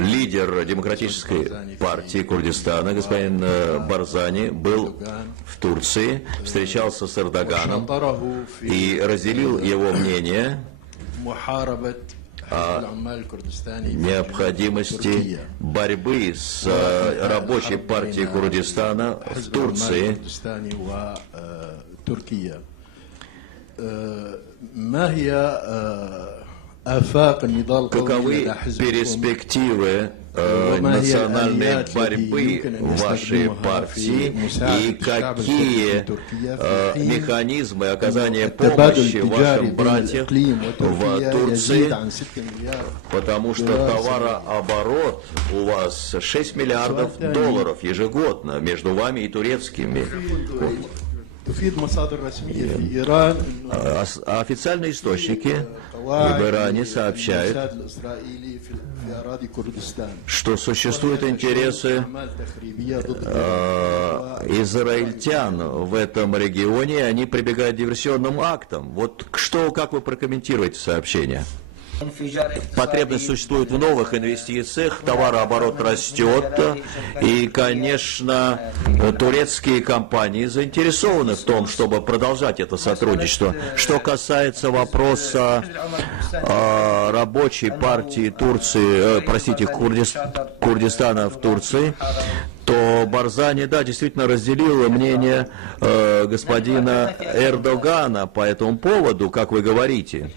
лидер Демократической партии Курдистана, господин Барзани, был в Турции, встречался с Эрдоганом и разделил его мнение о необходимости борьбы с рабочей партией Курдистана в Турции. Каковы перспективы национальной борьбы вашей партии и какие механизмы оказания помощи вашим братьям в Турции, потому что товарооборот у вас 6 миллиардов долларов ежегодно между вами и турецкими. Официальные источники в Иране сообщают, что существуют интересы израильтян в этом регионе, и они прибегают к диверсионным актам. Вот что, как вы прокомментируете сообщение? Потребность существует в новых инвестициях, товарооборот растет, и, конечно, турецкие компании заинтересованы в том, чтобы продолжать это сотрудничество. Что касается вопроса рабочей партии Турции, Курдистана в Турции, то Барзани, да, действительно разделил мнение господина Эрдогана по этому поводу, как вы говорите.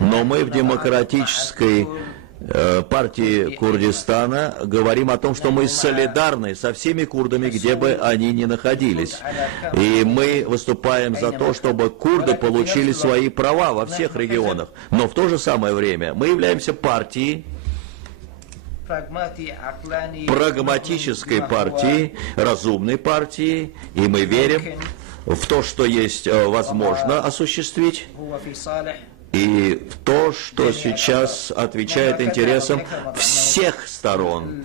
Но мы в Демократической партии Курдистана говорим о том, что мы солидарны со всеми курдами, где бы они ни находились. И мы выступаем за то, чтобы курды получили свои права во всех регионах. Но в то же самое время мы являемся партией, прагматической партией, разумной партией, и мы верим в то, что есть возможно осуществить, и в то, что сейчас отвечает интересам всех сторон.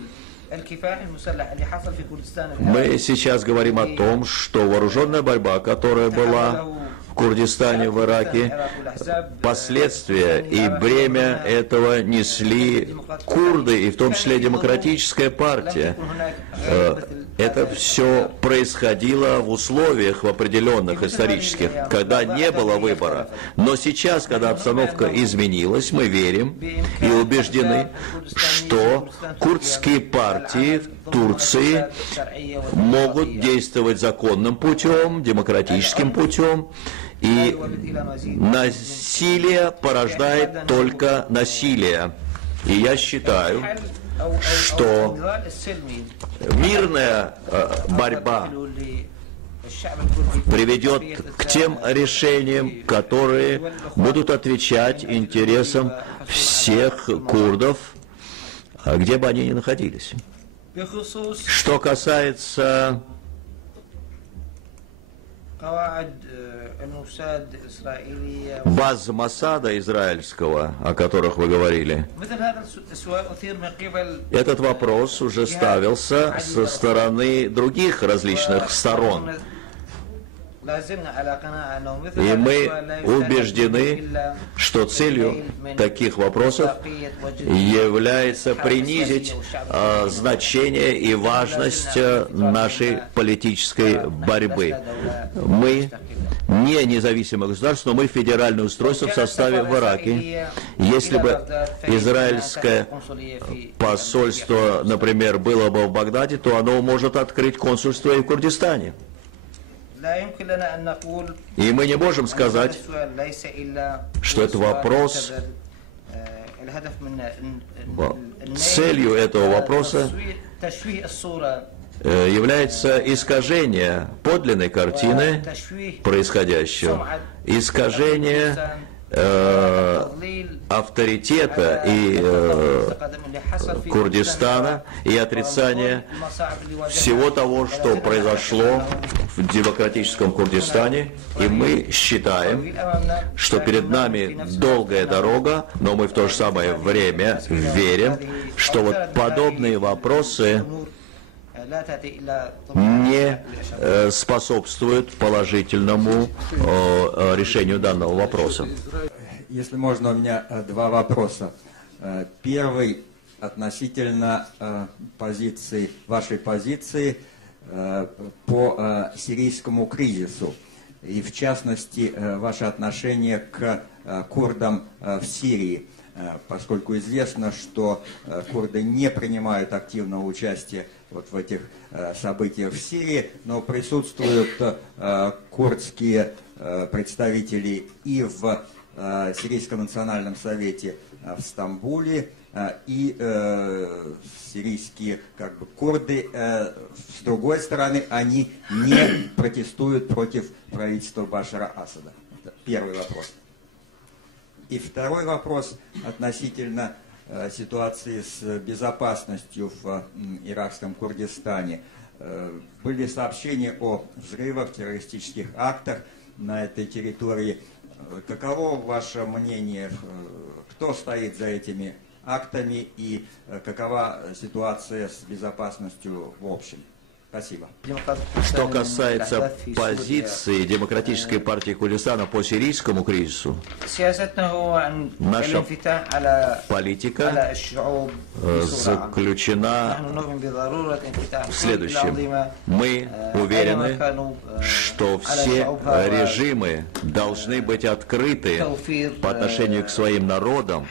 Мы сейчас говорим о том, что вооруженная борьба, которая была в Курдистане, в Ираке, последствия и бремя этого несли курды, и в том числе Демократическая партия. Это все происходило в условиях в определенных исторических, когда не было выбора. Но сейчас, когда обстановка изменилась, мы верим и убеждены, что курдские партии в Турции могут действовать законным путем, демократическим путем, и насилие порождает только насилие. И я считаю, что мирная борьба приведет к тем решениям, которые будут отвечать интересам всех курдов, где бы они ни находились. Что касается баз Моссада израильского, о которых вы говорили, этот вопрос уже ставился со стороны других различных сторон. И мы убеждены, что целью таких вопросов является принизить значение и важность нашей политической борьбы. Мы не независимое государство, но мы федеральное устройство в составе в Ираке. Если бы израильское посольство, например, было бы в Багдаде, то оно может открыть консульство и в Курдистане. И мы не можем сказать, что это вопрос, целью этого вопроса является искажение подлинной картины происходящего, искажение авторитета и Курдистана и отрицание всего того, что произошло в демократическом Курдистане. И мы считаем, что перед нами долгая дорога, но мы в то же самое время верим, что вот подобные вопросы не способствуют положительному решению данного вопроса. Если можно, у меня два вопроса. Первый относительно вашей позиции по сирийскому кризису. И в частности, ваше отношение к курдам в Сирии, поскольку известно, что курды не принимают активного участия вот в этих событиях в Сирии, но присутствуют курдские представители и в Сирийском национальном совете в Стамбуле, и сирийские курды, с другой стороны, они не протестуют против правительства Башара Асада. Это первый вопрос. И второй вопрос относительно ситуации с безопасностью в иракском Курдистане. Были сообщения о взрывах, террористических актах на этой территории. Каково ваше мнение, кто стоит за этими актами и какова ситуация с безопасностью в общем? Спасибо. Что касается позиции Демократической партии Курдистана по сирийскому кризису, наша политика заключена в следующем. Мы уверены, что все режимы должны быть открыты по отношению к своим народам,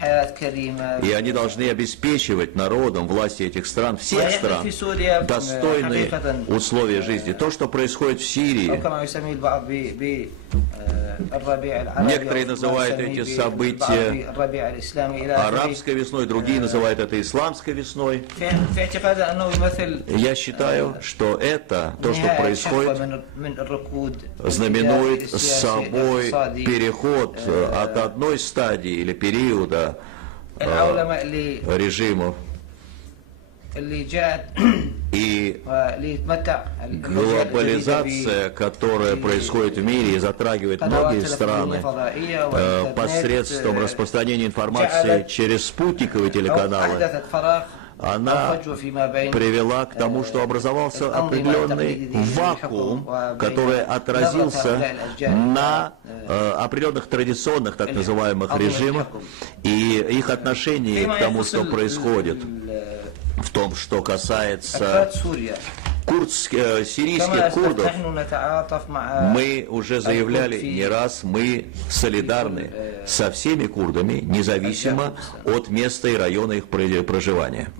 и они должны обеспечивать народам власти этих стран, всех стран, достойные условия жизни. То, что происходит в Сирии, некоторые называют эти события арабской весной, другие называют это исламской весной. Я считаю, что это, то, что происходит, знаменует собой переход от одной стадии или периода режимов и глобализация, которая происходит в мире и затрагивает многие страны посредством распространения информации через спутниковые телеканалы, она привела к тому, что образовался определенный вакуум, который отразился на определенных традиционных, так называемых, режимах и их отношении к тому, что происходит. В том, что касается сирийских курдов, мы уже заявляли не раз, мы солидарны со всеми курдами, независимо от места и района их проживания.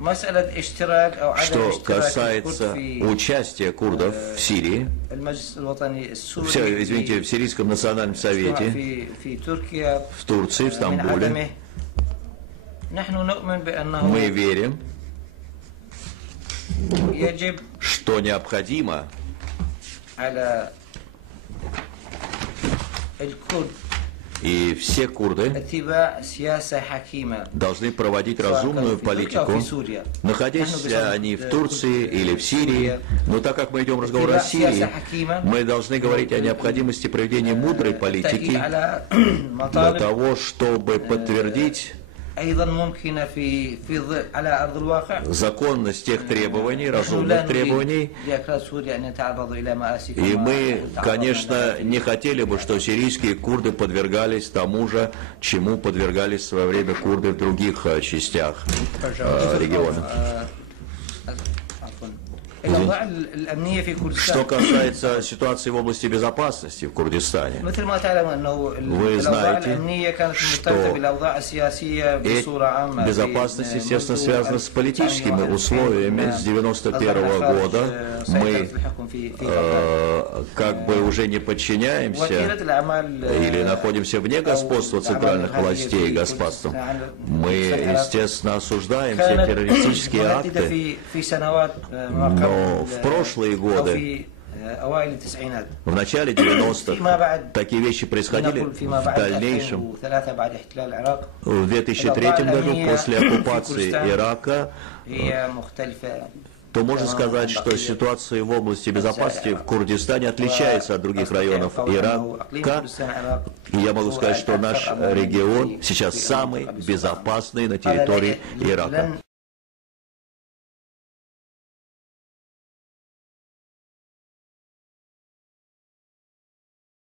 Что касается участия курдов в Сирии, в Сирийском национальном совете, в Турции, в Стамбуле, мы верим, что необходимо и все курды должны проводить разумную политику, находясь они в Турции или в Сирии. Но так как мы идем разговор о Сирии, мы должны говорить о необходимости проведения мудрой политики для того, чтобы подтвердить законность тех требований, разумных требований. И мы, конечно, не хотели бы, что сирийские курды подвергались тому же, чему подвергались в свое время курды в других частях региона. Что касается ситуации в области безопасности в Курдистане, вы знаете, что безопасность, естественно, связана с политическими условиями. С 1991 года мы как бы уже не подчиняемся или находимся вне господства центральных властей и господства. Мы, естественно, осуждаем все террористические акты, но в прошлые годы, в начале 90-х, такие вещи происходили. В дальнейшем, в 2003 году, после оккупации Ирака, то можно сказать, что ситуация в области безопасности в Курдистане отличается от других районов Ирака. И я могу сказать, что наш регион сейчас самый безопасный на территории Ирака.